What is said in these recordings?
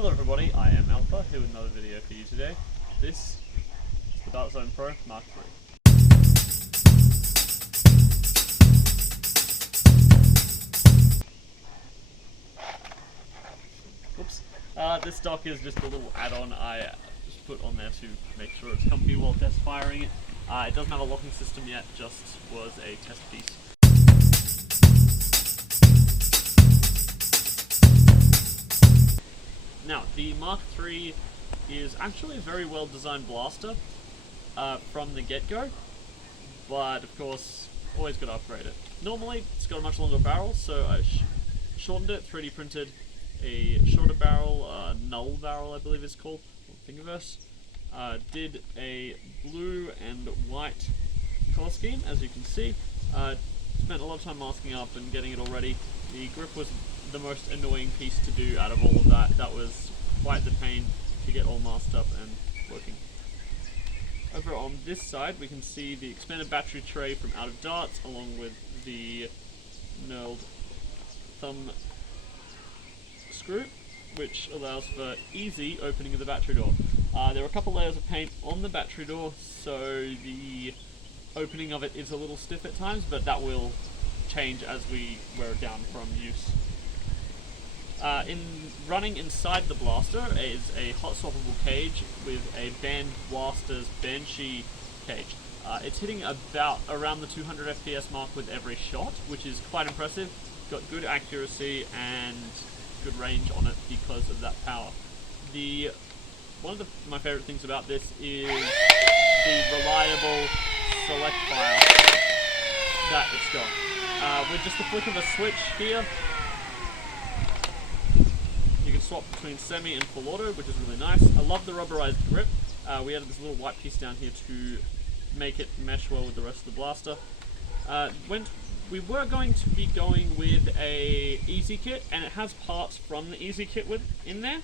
Hello everybody, I am Alpha, here with another video for you today. This is the Dartzone Pro MK3. Whoops. This dock is just a little add-on I just put on there to make sure it's comfy while test firing it. It doesn't have a locking system yet, just was a test piece. Now, the MK3 is actually a very well designed blaster from the get-go, but of course, always got to upgrade it. Normally, it's got a much longer barrel, so I shortened it, 3D printed a shorter barrel, null barrel I believe it's called, on Thingiverse. Did a blue and white color scheme, as you can see. Spent a lot of time masking up and getting it all ready. The grip was the most annoying piece to do out of all of that. That was quite the pain to get all masked up and working. Over on this side we can see the expanded battery tray from Out of Darts along with the knurled thumb screw, which allows for easy opening of the battery door. There are a couple layers of paint on the battery door, so the opening of it is a little stiff at times, but that will change as we wear it down from use. Running inside the blaster is a hot swappable cage with a Band Blaster's Banshee cage. It's hitting around the 200 FPS mark with every shot, which is quite impressive. Got good accuracy and good range on it because of that power. One of my favourite things about this is the reliable select fire that it's got. With just the flick of a switch here, you can swap between semi and full auto, which is really nice. I love the rubberized grip. We added this little white piece down here to make it mesh well with the rest of the blaster. We were going to be going with a easy kit, and it has parts from the easy kit in there,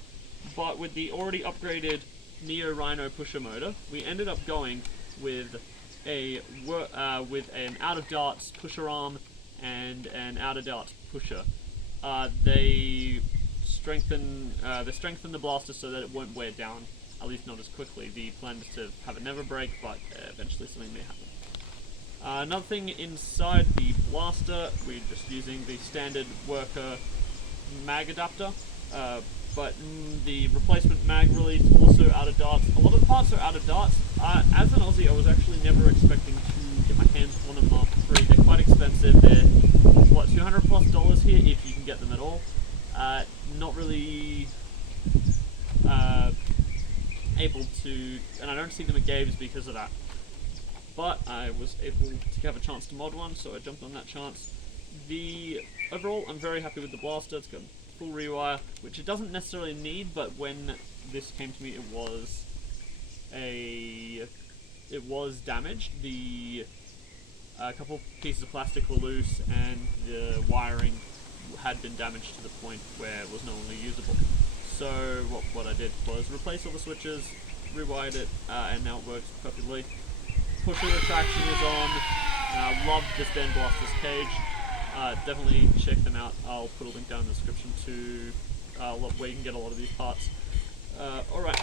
but with the already upgraded Neo Rhino pusher motor, we ended up going with an out of darts pusher arm and an out of darts pusher. They strengthen the blaster so that it won't wear down, at least not as quickly. The plan is to have it never break, but eventually something may happen. Another thing inside the blaster, we're just using the standard worker mag adapter, but the replacement mag release also out of darts. A lot of the parts are out of darts. As an Aussie, I was actually never expecting to get my hands on a MK3. They're quite expensive. They're, what, $200+ here if you can get them at all. Not really able to, and I don't see them at games because of that. But I was able to have a chance to mod one, so I jumped on that chance. Overall, I'm very happy with the blaster. It's got full rewire, which it doesn't necessarily need, but when this came to me, it was damaged. A couple pieces of plastic were loose, and the wiring had been damaged to the point where it was no longer usable. So what I did was replace all the switches, rewired it, and now it works perfectly. Pusher retraction is on. Love this Band Blaster's cage. Definitely check them out. I'll put a link down in the description to where you can get a lot of these parts. Alright,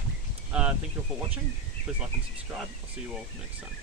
thank you all for watching. Please like and subscribe. I'll see you all next time.